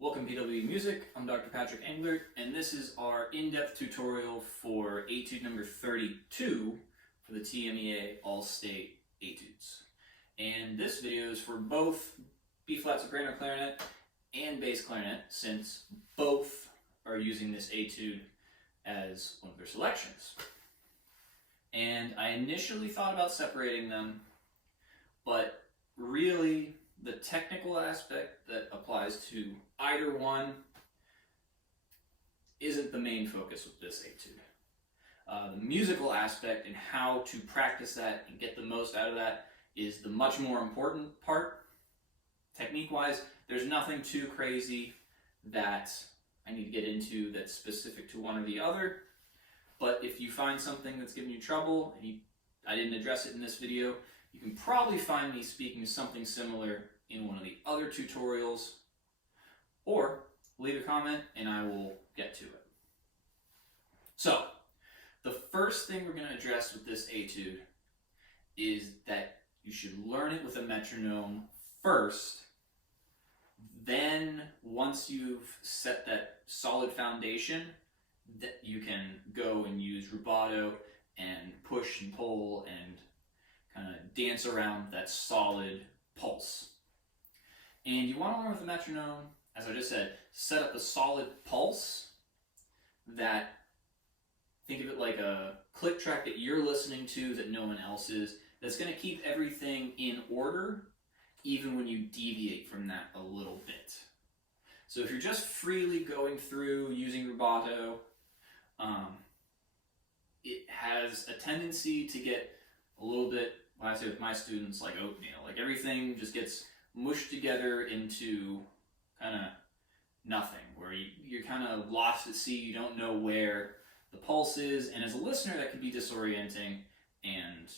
Welcome PW Music, I'm Dr. Patrick Englert, and this is our in-depth tutorial for Etude number 32 for the TMEA All-State Etudes. And this video is for both B-flat soprano clarinet and bass clarinet, since both are using this etude as one of their selections. And I initially thought about separating them, but really the technical aspect that applies to either one isn't the main focus with this etude. The musical aspect and how to practice that and get the most out of that is the much more important part. Technique-wise, there's nothing too crazy that I need to get into that's specific to one or the other. But if you find something that's giving you trouble and I didn't address it in this video, you can probably find me speaking something similar in one of the other tutorials, or leave a comment and I will get to it. So, the first thing we're going to address with this etude is that you should learn it with a metronome first. Then, once you've set that solid foundation, that you can go and use rubato and push and pull and kind of dance around that solid pulse. And you want to learn with a metronome, as I just said, set up a solid pulse that, think of it like a click track that you're listening to that no one else is, that's going to keep everything in order even when you deviate from that a little bit. So if you're just freely going through using rubato, it has a tendency to get a little bit, when I say with my students, like oatmeal. Like everything just gets mushed together into kind of nothing, where you're kind of lost at sea, you don't know where the pulse is, and as a listener that can be disorienting, and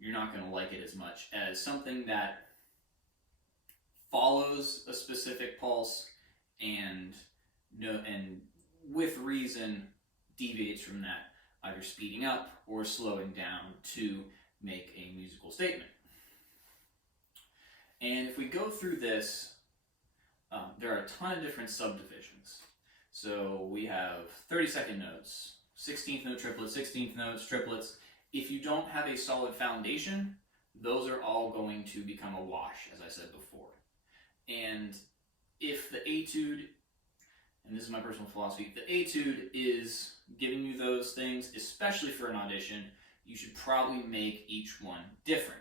you're not going to like it as much as something that follows a specific pulse and with reason deviates from that, either speeding up or slowing down to make a musical statement. And if we go through this, there are a ton of different subdivisions. So we have 32nd notes, 16th note triplets, 16th notes, triplets. If you don't have a solid foundation, those are all going to become a wash, as I said before. And if the etude, and this is my personal philosophy, the etude is giving you those things, especially for an audition, you should probably make each one different.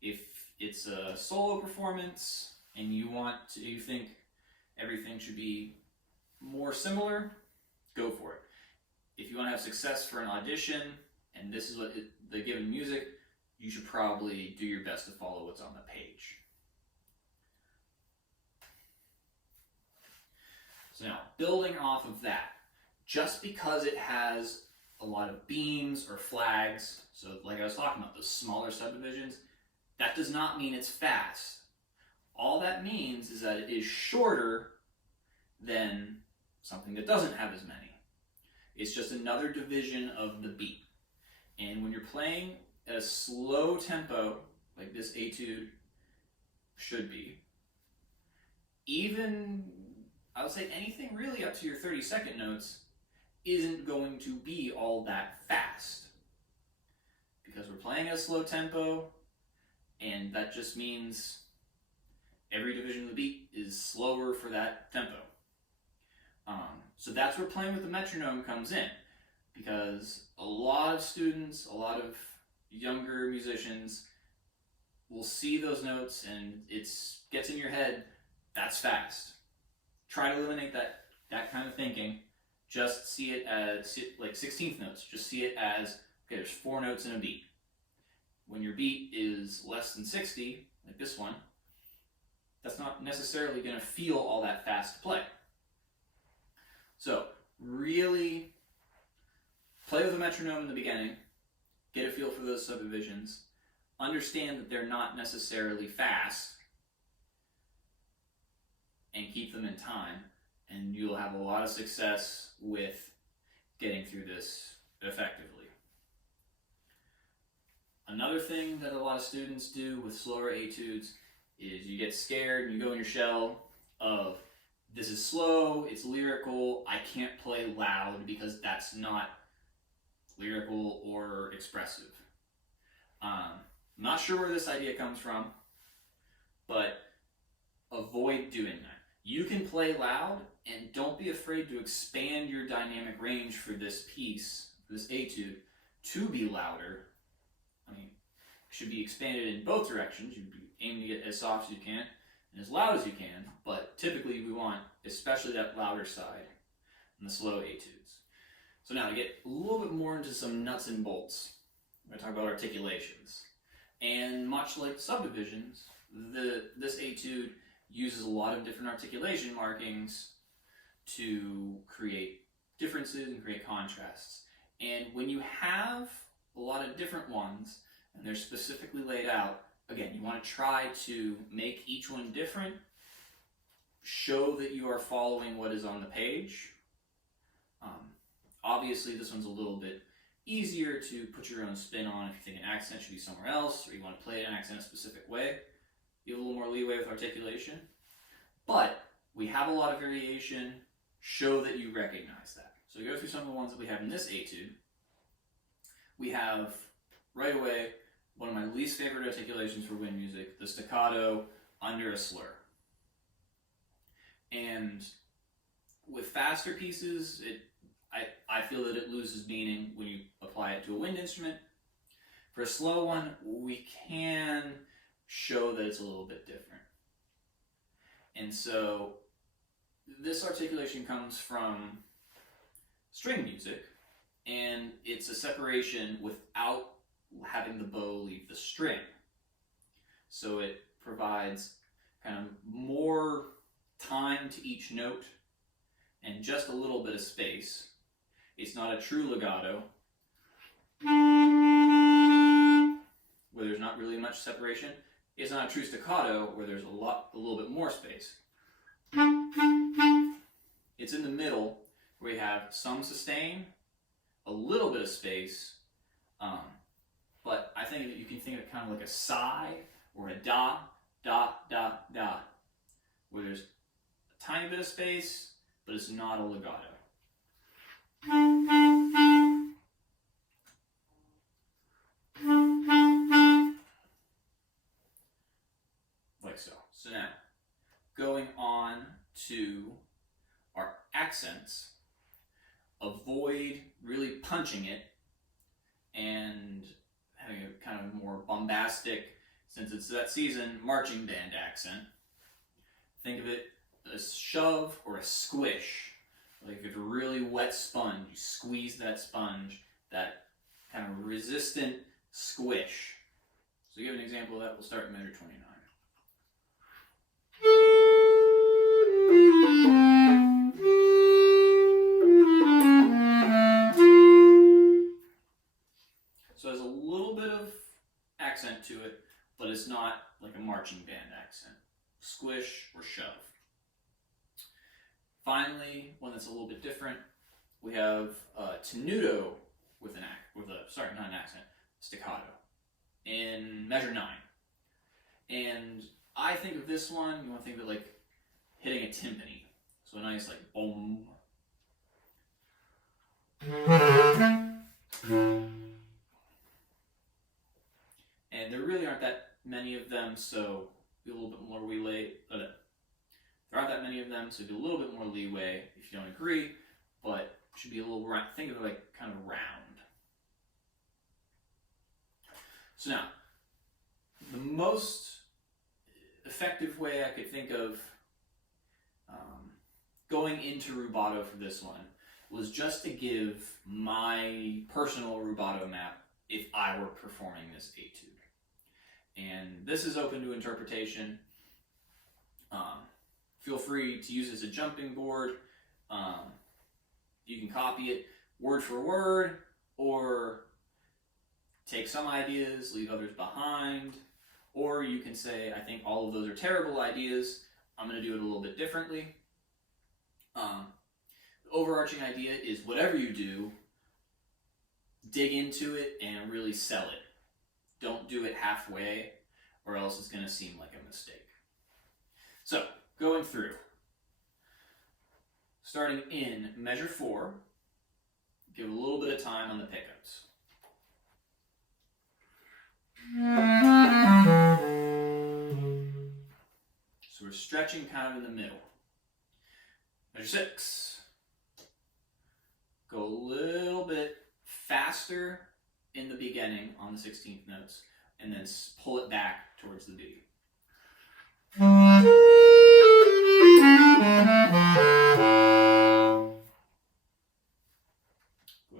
If it's a solo performance and you think everything should be more similar, go for it. If you want to have success for an audition and this is what they're given music, you should probably do your best to follow what's on the page. So now, building off of that, just because it has a lot of beams or flags, so like I was talking about, those smaller subdivisions, that does not mean it's fast. All that means is that it is shorter than something that doesn't have as many. It's just another division of the beat. And when you're playing at a slow tempo, like this etude should be, even, I would say anything really up to your 32nd notes isn't going to be all that fast. Because we're playing at a slow tempo, and that just means every division of the beat is slower for that tempo. So that's where playing with the metronome comes in, because a lot of students, a lot of younger musicians will see those notes and it gets in your head, that's fast. Try to eliminate that kind of thinking. Just see it like 16th notes. Just see it as, okay, there's 4 notes in a beat. When your beat is less than 60, like this one, that's not necessarily going to feel all that fast to play. So, really play with a metronome in the beginning, get a feel for those subdivisions, understand that they're not necessarily fast, and keep them in time, and you'll have a lot of success with getting through this effectively. Another thing that a lot of students do with slower etudes is you get scared and you go in your shell of this is slow, it's lyrical, I can't play loud because that's not lyrical or expressive. I'm not sure where this idea comes from, but avoid doing that. You can play loud, and don't be afraid to expand your dynamic range for this piece, for this etude, to be louder. I mean, it should be expanded in both directions. You should be aiming to get as soft as you can and as loud as you can, but typically we want especially that louder side in the slow etudes. So now to get a little bit more into some nuts and bolts, I'm going to talk about articulations. And much like subdivisions, this etude uses a lot of different articulation markings to create differences and create contrasts. And when you have a lot of different ones and they're specifically laid out, again, you want to try to make each one different, show that you are following what is on the page. Obviously, this one's a little bit easier to put your own spin on if you think an accent should be somewhere else or you want to play an accent a specific way. You have a little more leeway with articulation. But we have a lot of variation. Show that you recognize that. So go through some of the ones that we have in this etude. We have, right away, one of my least favorite articulations for wind music, the staccato under a slur. And with faster pieces, I feel that it loses meaning when you apply it to a wind instrument. For a slow one, we can show that it's a little bit different. And so this articulation comes from string music, and it's a separation without having the bow leave the string. So it provides kind of more time to each note and just a little bit of space. It's not a true legato where there's not really much separation. It's not a true staccato where there's a little bit more space. It's in the middle where we have some sustain, a little bit of space, but I think that you can think of it kind of like a sigh or a da, da, da, da, where there's a tiny bit of space, but it's not a legato. Like so. So now, going on to our accents, avoid really punching it and having a kind of more bombastic, since it's that season, marching band accent. Think of it as a shove or a squish. Like if you have a really wet sponge, you squeeze that sponge, that kind of resistant squish. So to give an example of that, we'll start in measure 29. So there's a little bit of accent to it, but it's not like a marching band accent. Squish or shove. Finally, one that's a little bit different, we have tenuto with not an accent, staccato in measure 9. And I think of this one, you want to think of it like hitting a timpani. So a nice like boom. And there really aren't that many of them, so be a little bit more leeway. There aren't that many of them, so be a little bit more leeway if you don't agree, but should be a little round. Think of it like kind of round. So now, the most effective way I could think of going into rubato for this one was just to give my personal rubato map if I were performing this etude. And this is open to interpretation. Feel free to use it as a jumping board. You can copy it word for word, or take some ideas, leave others behind, or you can say, I think all of those are terrible ideas, I'm going to do it a little bit differently. The overarching idea is whatever you do, dig into it and really sell it. Don't do it halfway, or else it's going to seem like a mistake. So, going through, starting in measure 4, give a little bit of time on the pickups. So we're stretching kind of in the middle. Measure 6. Go a little bit faster in the beginning on the 16th notes, and then pull it back towards the B. Go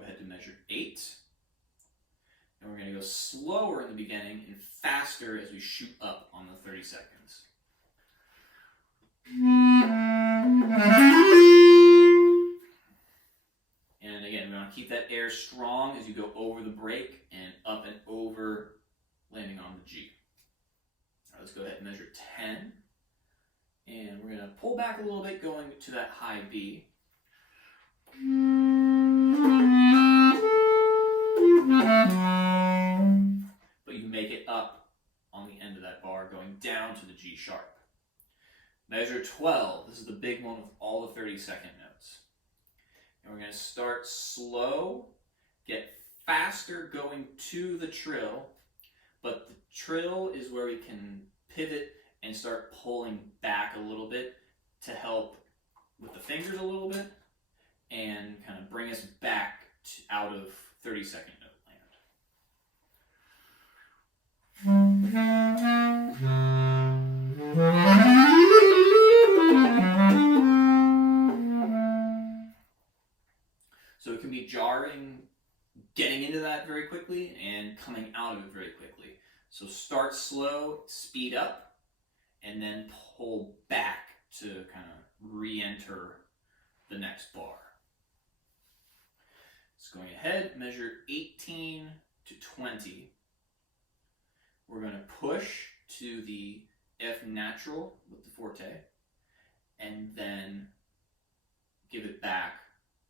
ahead to measure 8. And we're going to go slower in the beginning and faster as we shoot up on the 30 seconds. And again, we want to keep that air strong as you go over the break and up and over, landing on the G. All right, let's go ahead and measure 10. And we're going to pull back a little bit going to that high B. But you make it up on the end of that bar going down to the G sharp. Measure 12. This is the big one with all the 30-second notes. And we're going to start slow, get faster going to the trill, but the trill is where we can pivot and start pulling back a little bit to help with the fingers a little bit and kind of bring us back out of 30-second note land. So it can be jarring getting into that very quickly and coming out of it very quickly. So start slow, speed up, and then pull back to kind of re-enter the next bar. So going ahead, measure 18 to 20. We're going to push to the F natural with the forte, and then give it back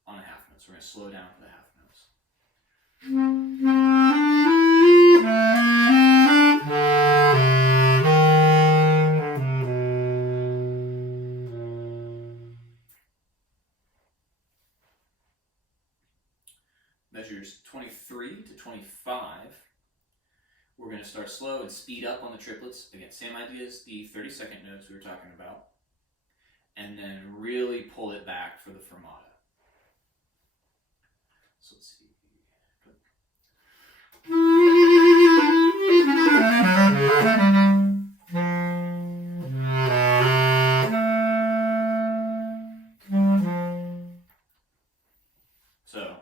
on a half note. So we're going to slow down for the half notes. Measures 23 to 25. We're going to start slow and speed up on the triplets. Again, same idea as the 30-second notes we were talking about. And then really pull it back for the fermata. So let's see. So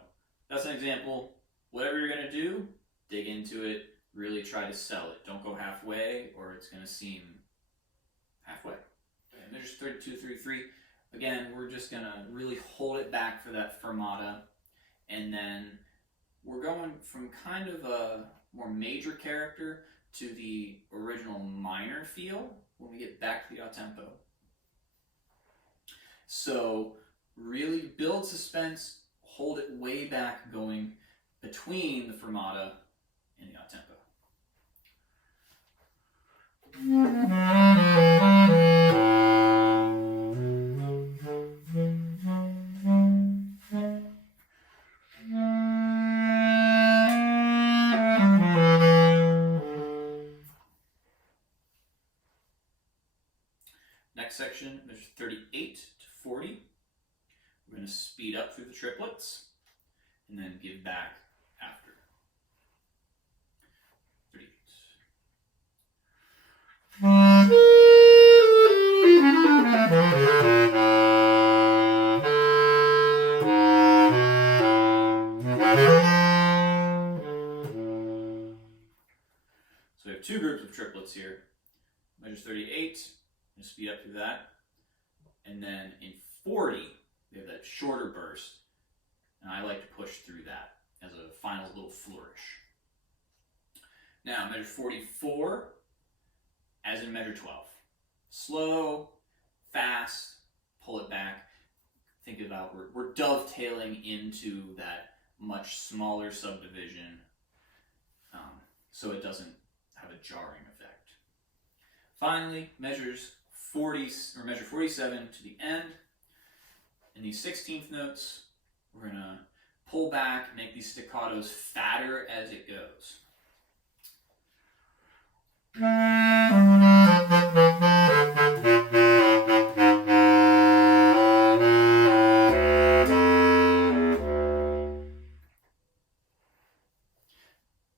that's an example. Whatever you're going to do, dig into it. Really try to sell it. Don't go halfway or it's going to seem halfway. Okay, measures 32, 33. Again, we're just going to really hold it back for that fermata. And then we're going from kind of a more major character to the original minor feel when we get back to the a-tempo. So really build suspense, hold it way back going between the fermata and the a-tempo. Next section, there's 38 to 40. We're going to speed up through the triplets and then give back after. 38. So we have two groups of triplets here. Measures 38, and speed up through that. And then in 40, we have that shorter burst, and I like to push through that as a final little flourish. Now, measure 44, as in measure 12. Slow, fast, pull it back. Think about we're dovetailing into that much smaller subdivision, so it doesn't have a jarring effect. Finally, measure 47 to the end, In these 16th notes, we're going to pull back, make these staccatos fatter as it goes.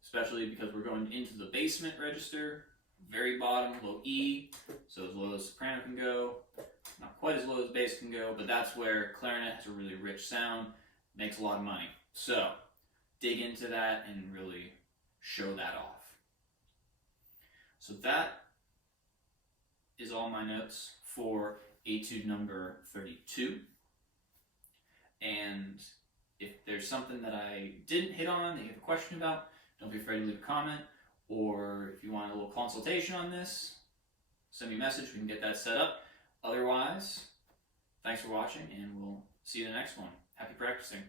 Especially because we're going into the basement register, very bottom, low E, so as low as soprano can go, not quite as low as bass can go, but that's where clarinet has a really rich sound, makes a lot of money. So dig into that and really show that off. So that is all my notes for Etude number 32. And if there's something that I didn't hit on that you have a question about, don't be afraid to leave a comment. Or if you want a little consultation on this, send me a message, we can get that set up. Otherwise, thanks for watching, and we'll see you in the next one. Happy practicing.